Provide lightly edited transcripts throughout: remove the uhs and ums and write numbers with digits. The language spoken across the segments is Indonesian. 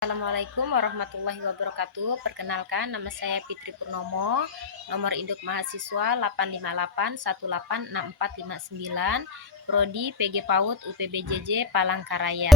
Assalamualaikum warahmatullahi wabarakatuh. Perkenalkan, nama saya Fitri Purnomo. Nomor induk mahasiswa 858186459. Prodi PG PAUD UPBJJ Palangkaraya.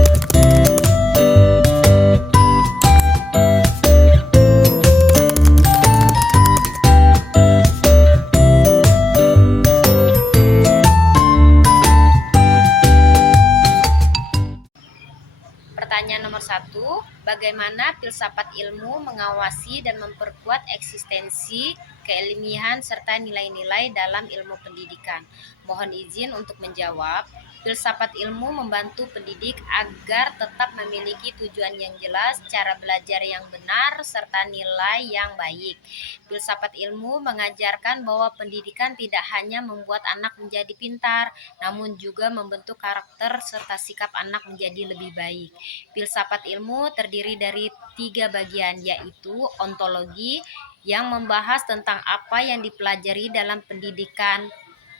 Pertanyaan nomor 1, bagaimana filsafat ilmu mengawasi dan memperkuat eksistensi, keilmiahan, serta nilai-nilai dalam ilmu pendidikan? Mohon izin untuk menjawab. Filsafat ilmu membantu pendidik agar tetap memiliki tujuan yang jelas, cara belajar yang benar, serta nilai yang baik. Filsafat ilmu mengajarkan bahwa pendidikan tidak hanya membuat anak menjadi pintar, namun juga membentuk karakter serta sikap anak menjadi lebih baik. Filsafat ilmu terdiri dari 3 bagian, yaitu ontologi yang membahas tentang apa yang dipelajari dalam pendidikan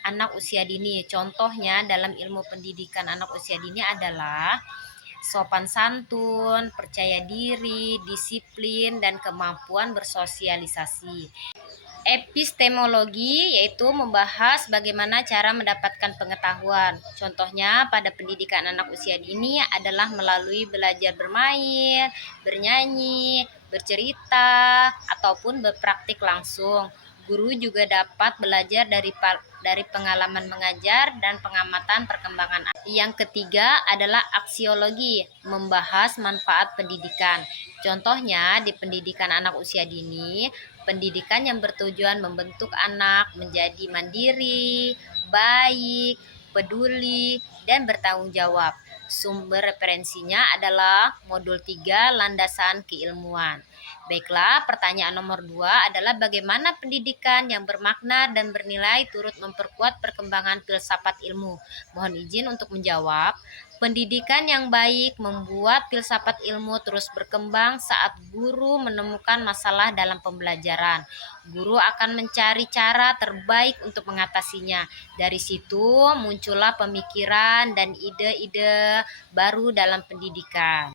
anak usia dini. Contohnya dalam ilmu pendidikan anak usia dini adalah sopan santun, percaya diri, disiplin, dan kemampuan bersosialisasi. Epistemologi yaitu membahas bagaimana cara mendapatkan pengetahuan. Contohnya pada pendidikan anak usia dini adalah melalui belajar bermain, bernyanyi, bercerita, ataupun berpraktik langsung. Guru juga dapat belajar dari pengalaman mengajar dan pengamatan perkembangan. Yang ketiga adalah aksiologi, membahas manfaat pendidikan. Contohnya di pendidikan anak usia dini, pendidikan yang bertujuan membentuk anak menjadi mandiri, baik, peduli, dan bertanggung jawab. Sumber referensinya adalah modul 3 landasan keilmuan. Baiklah, pertanyaan nomor 2 adalah bagaimana pendidikan yang bermakna dan bernilai turut memperkuat perkembangan filsafat ilmu. Mohon izin untuk menjawab. Pendidikan yang baik membuat filsafat ilmu terus berkembang saat guru menemukan masalah dalam pembelajaran. Guru akan mencari cara terbaik untuk mengatasinya. Dari situ muncullah pemikiran dan ide-ide baru dalam pendidikan.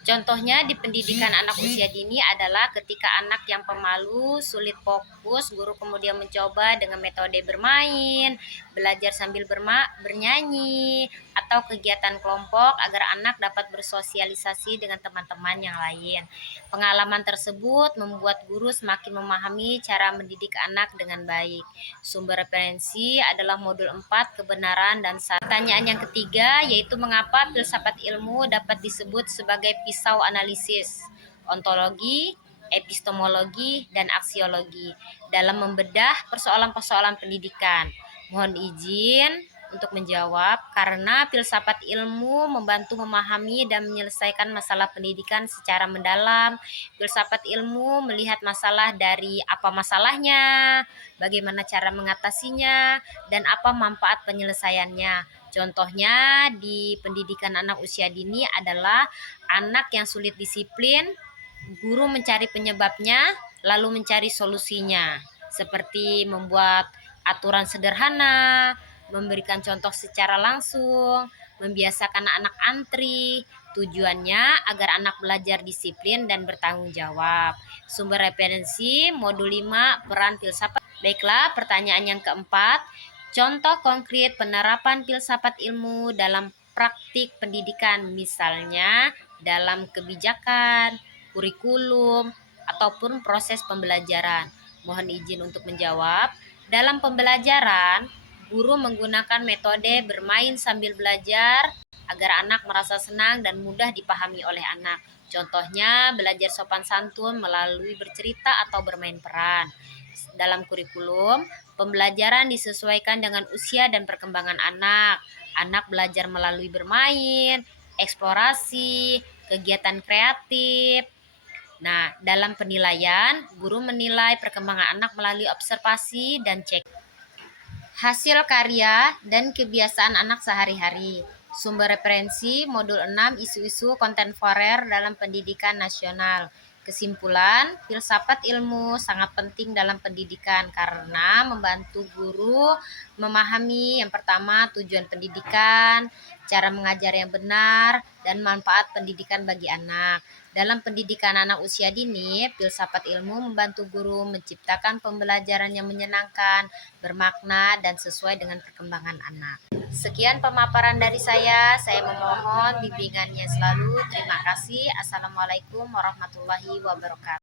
Contohnya di pendidikan anak usia dini adalah ketika anak yang pemalu, sulit fokus, guru kemudian mencoba dengan metode bermain, belajar sambil bernyanyi, atau kegiatan kelompok agar anak dapat bersosialisasi dengan teman-teman yang lain. Pengalaman tersebut membuat guru semakin memahami cara mendidik anak dengan baik. Sumber referensi adalah modul 4 kebenaran dan salah. Pertanyaan yang ketiga yaitu mengapa filsafat ilmu dapat disebut sebagai pisau analisis, ontologi, epistemologi, dan aksiologi dalam membedah persoalan-persoalan pendidikan. Mohon izin untuk menjawab, karena filsafat ilmu membantu memahami dan menyelesaikan masalah pendidikan secara mendalam. Filsafat ilmu melihat masalah dari apa masalahnya, bagaimana cara mengatasinya, dan apa manfaat penyelesaiannya. Contohnya di pendidikan anak usia dini adalah anak yang sulit disiplin, guru mencari penyebabnya, lalu mencari solusinya, seperti membuat aturan sederhana, memberikan contoh secara langsung, membiasakan anak antri. Tujuannya agar anak belajar disiplin dan bertanggung jawab. Sumber referensi modul 5 peran filsafat. Baiklah, pertanyaan yang keempat. Contoh konkret penerapan filsafat ilmu dalam praktik pendidikan, misalnya dalam kebijakan, kurikulum, ataupun proses pembelajaran. Mohon izin untuk menjawab. Dalam pembelajaran, guru menggunakan metode bermain sambil belajar agar anak merasa senang dan mudah dipahami oleh anak. Contohnya, belajar sopan santun melalui bercerita atau bermain peran. Dalam kurikulum, pembelajaran disesuaikan dengan usia dan perkembangan anak. Anak belajar melalui bermain, eksplorasi, kegiatan kreatif. Nah, dalam penilaian, guru menilai perkembangan anak melalui observasi dan cek hasil karya dan kebiasaan anak sehari-hari. Sumber referensi modul 6 isu-isu kontemporer dalam pendidikan nasional. Kesimpulan, filsafat ilmu sangat penting dalam pendidikan karena membantu guru memahami yang pertama tujuan pendidikan, cara mengajar yang benar, dan manfaat pendidikan bagi anak. Dalam pendidikan anak usia dini, filsafat ilmu membantu guru menciptakan pembelajaran yang menyenangkan, bermakna, dan sesuai dengan perkembangan anak. Sekian pemaparan dari saya memohon bimbingannya selalu. Terima kasih. Assalamualaikum warahmatullahi wabarakatuh.